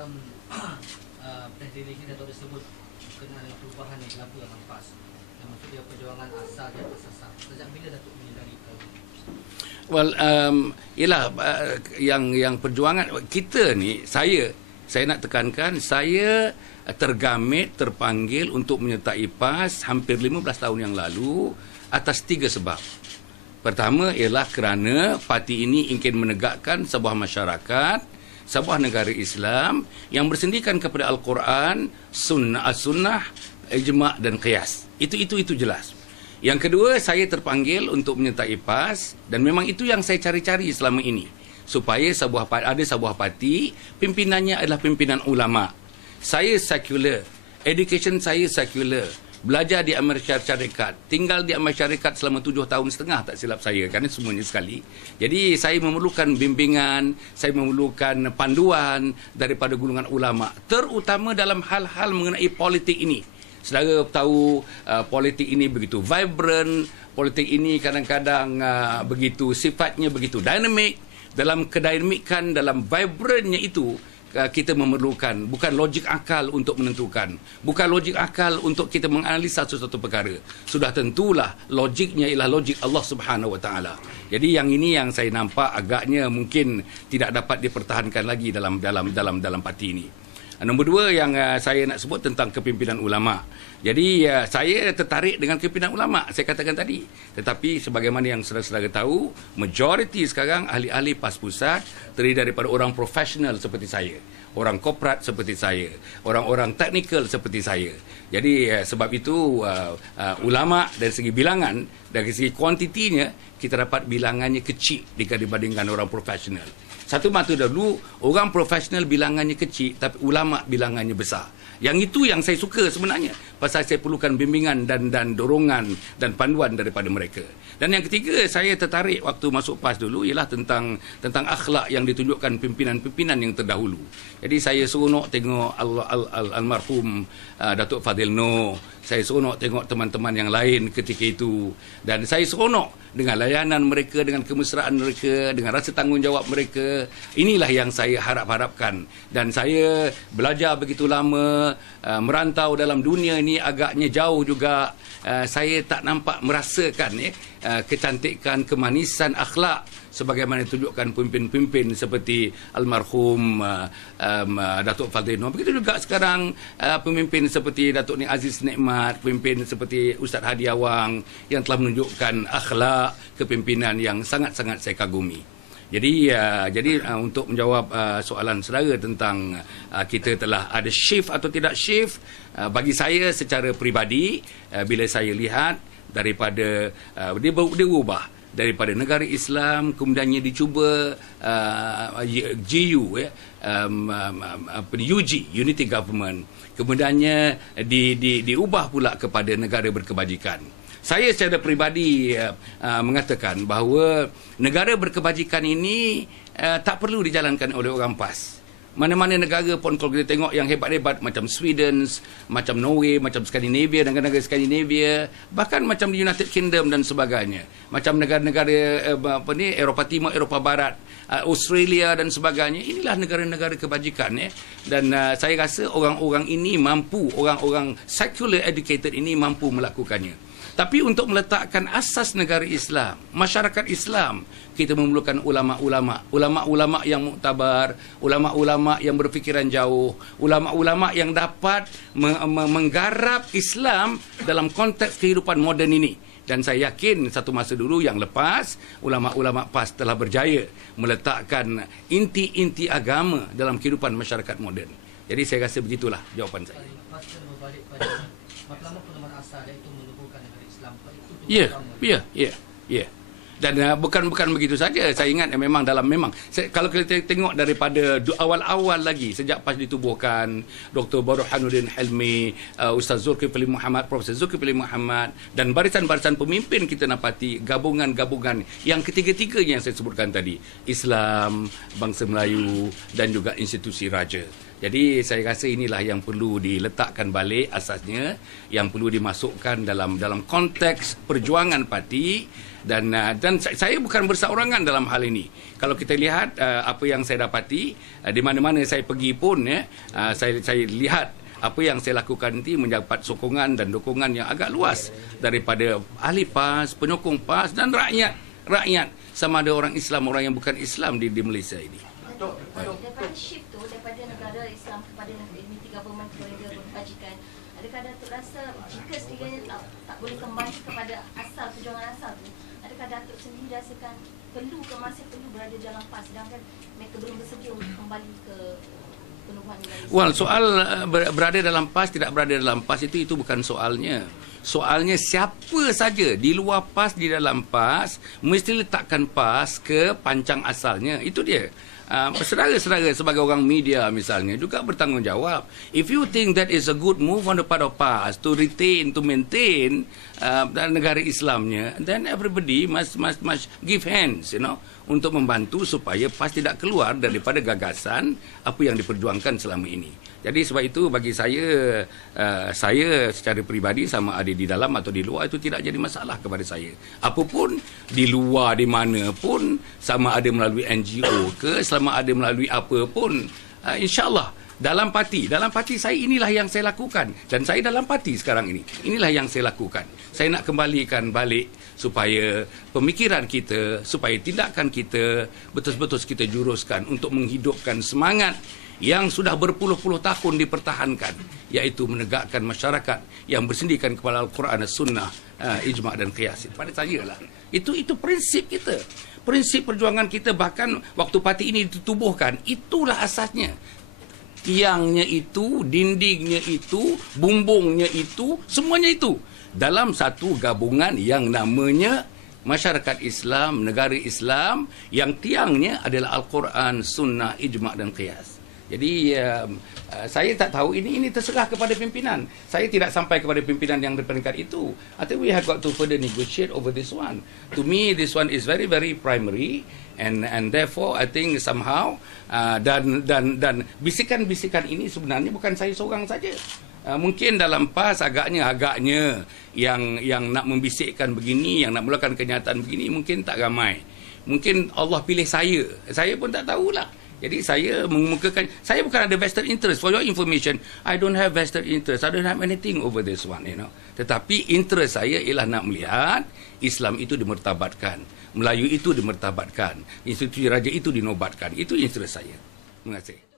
dalam press release ni Datuk disebut berkenaan dengan perubahan yang berlaku dalam PAS, yang maksudnya perjuangan asal dan asasah. Sejak bila Datuk menyedari perkara ini? Well, ialah yang perjuangan kita ni, saya nak tekankan, saya tergamit, terpanggil untuk menyertai PAS hampir 15 tahun yang lalu atas 3 sebab. Pertama ialah kerana parti ini ingin menegakkan sebuah masyarakat, sebuah negara Islam yang bersendikan kepada Al-Quran, Sunnah, Ijma' dan Qiyas. Itu jelas. Yang kedua, saya terpanggil untuk menyertai PAS dan memang itu yang saya cari-cari selama ini. Supaya ada sebuah parti, pimpinannya adalah pimpinan ulama. Saya sekular, education saya sekular. Belajar di Amerika Syarikat, tinggal di Amerika Syarikat selama 7 tahun setengah tak silap saya, kerana semuanya sekali. Jadi saya memerlukan bimbingan, saya memerlukan panduan daripada golongan ulama, terutama dalam hal-hal mengenai politik ini. Saudara tahu politik ini begitu vibrant, politik ini kadang-kadang begitu sifatnya begitu dinamik. Dalam kedinamikan, dalam vibrantnya itu, kita memerlukan bukan logik akal untuk menentukan, bukan logik akal untuk kita menganalisa sesuatu perkara. Sudah tentulah logiknya ialah logik Allah Subhanahu Wa Taala. Jadi yang ini yang saya nampak agaknya mungkin tidak dapat dipertahankan lagi dalam parti ini. Nombor 2 yang saya nak sebut tentang kepimpinan ulama. Jadi saya tertarik dengan kepimpinan ulama, saya katakan tadi. Tetapi sebagaimana yang saudara-saudara tahu, majoriti sekarang ahli-ahli PAS Pusat terdiri daripada orang profesional seperti saya, orang korporat seperti saya, orang-orang teknikal seperti saya. Jadi sebab itu ulama dari segi bilangan, dari segi kuantitinya, kita dapat bilangannya kecil jika dibandingkan orang profesional. Satu mata dulu, orang profesional bilangannya kecil, tapi ulama bilangannya besar. Yang itu yang saya suka sebenarnya. Pasal saya perlukan bimbingan dan dorongan dan panduan daripada mereka. Dan yang ketiga, saya tertarik waktu masuk PAS dulu ialah tentang akhlak yang ditunjukkan pimpinan-pimpinan yang terdahulu. Jadi saya seronok tengok almarhum Datuk Fadil Noh. Saya seronok tengok teman-teman yang lain ketika itu. Dan saya seronok dengan layanan mereka, dengan kemesraan mereka, dengan rasa tanggungjawab mereka. Inilah yang saya harap-harapkan. Dan saya belajar begitu lama, merantau dalam dunia ini agaknya jauh juga. Saya tak nampak merasakan kecantikan, kemanisan akhlak sebagaimana ditunjukkan pemimpin-pemimpin seperti almarhum Datuk Fadil Noh. Begitu juga sekarang pemimpin seperti Datuk Aziz Nikmat, pemimpin seperti Ustaz Hadi Awang yang telah menunjukkan akhlak kepimpinan yang sangat-sangat saya kagumi. Jadi untuk menjawab soalan saudara tentang kita telah ada shift atau tidak shift, bagi saya secara peribadi, bila saya lihat daripada dia berubah daripada negara Islam, kemudiannya dicuba GU UG Unity Government, kemudiannya diubah pula kepada negara berkebajikan. Saya secara peribadi mengatakan bahawa negara berkebajikan ini tak perlu dijalankan oleh orang PAS. Mana-mana negara pun kalau kita tengok yang hebat-hebat macam Sweden, macam Norway, macam Skandinavia, negara-negara Skandinavia, bahkan macam di United Kingdom dan sebagainya, macam negara-negara Eropah Timur, Eropah Barat, Australia dan sebagainya, inilah negara-negara kebajikan dan saya rasa orang-orang ini mampu, orang-orang secular educated ini mampu melakukannya. Tapi untuk meletakkan asas negara Islam, masyarakat Islam, kita memerlukan ulama-ulama yang muktabar, ulama-ulama yang berfikiran jauh, ulama-ulama yang dapat menggarap Islam dalam konteks kehidupan moden ini. Dan saya yakin satu masa dulu yang lepas, ulama-ulama PAS telah berjaya meletakkan inti-inti agama dalam kehidupan masyarakat moden. Jadi saya rasa begitulah jawapan saya. Ya. Dan bukan begitu saja. Saya ingat memang kalau kita tengok daripada awal-awal lagi sejak PAS ditubuhkan, Dr. Burhanuddin Hilmi, Ustaz Zulkifli Muhammad, Profesor Zulkifli Muhammad dan barisan-barisan pemimpin kita dapati gabungan-gabungan yang ketiga-tiganya yang saya sebutkan tadi, Islam, bangsa Melayu dan juga institusi raja. Jadi saya rasa inilah yang perlu diletakkan balik asasnya, yang perlu dimasukkan dalam konteks perjuangan parti, dan saya bukan berseorangan dalam hal ini. Kalau kita lihat apa yang saya dapati di mana-mana saya pergi pun, saya lihat apa yang saya lakukan nanti mendapat sokongan dan dukungan yang agak luas daripada ahli PAS, penyokong PAS dan rakyat sama ada orang Islam, orang yang bukan Islam di Malaysia ini. Daripada shift tu, daripada negara Islam kepada unity government kepada kebajikan, adakah Datuk rasa jika sekiranya tak boleh kembali kepada asal, perjuangan asal tu, adakah Datuk sendiri rasakan perlu ke masih perlu berada dalam PAS sedangkan mereka belum bersedia untuk kembali ke penubuhan negara Islam? Well, soal berada dalam PAS, tidak berada dalam PAS itu bukan soalnya. Soalnya siapa saja di luar PAS, di dalam PAS, mesti letakkan PAS ke pancang asalnya. Itu dia. Saudara-saudara sebagai orang media misalnya juga bertanggungjawab. If you think that is a good move on the part of PAS to maintain negara Islamnya, then everybody must give hands, untuk membantu supaya PAS tidak keluar daripada gagasan apa yang diperjuangkan selama ini. Jadi sebab itu bagi saya secara peribadi sama ada di dalam atau di luar itu tidak jadi masalah kepada saya. Apapun di luar di mana pun, sama ada melalui NGO ke, sama ada melalui apa pun, insya-Allah dalam parti saya inilah yang saya lakukan, dan saya dalam parti sekarang ini. Inilah yang saya lakukan. Saya nak kembalikan balik supaya pemikiran kita, supaya tindakan kita betul-betul kita juruskan untuk menghidupkan semangat yang sudah berpuluh-puluh tahun dipertahankan, iaitu menegakkan masyarakat yang bersendirikan kepada Al-Quran dan Sunnah, ijma' dan qiyas. Pada saya lah, itu prinsip kita, prinsip perjuangan kita. Bahkan waktu parti ini ditubuhkan, itulah asasnya. Tiangnya itu, dindingnya itu, bumbungnya itu, semuanya itu dalam satu gabungan yang namanya masyarakat Islam, negara Islam, yang tiangnya adalah Al-Quran, Sunnah, ijma' dan qiyas. Jadi saya tak tahu, ini terserah kepada pimpinan. Saya tidak sampai kepada pimpinan yang berperingkat itu. I think we have got to further negotiate over this one. To me, this one is very, very primary, and therefore I think somehow dan bisikan-bisikan ini sebenarnya bukan saya seorang saja. Mungkin dalam PAS agaknya yang nak membisikkan begini, yang nak mulakan kenyataan begini mungkin tak ramai. Mungkin Allah pilih saya pun tak tahulah. Jadi saya mengemukakan, saya bukan ada vested interest. For your information, I don't have vested interest. I don't have anything over this one, Tetapi interest saya ialah nak melihat Islam itu dimertabatkan, Melayu itu dimertabatkan, institusi raja itu dinobatkan. Itu interest saya. Terima kasih.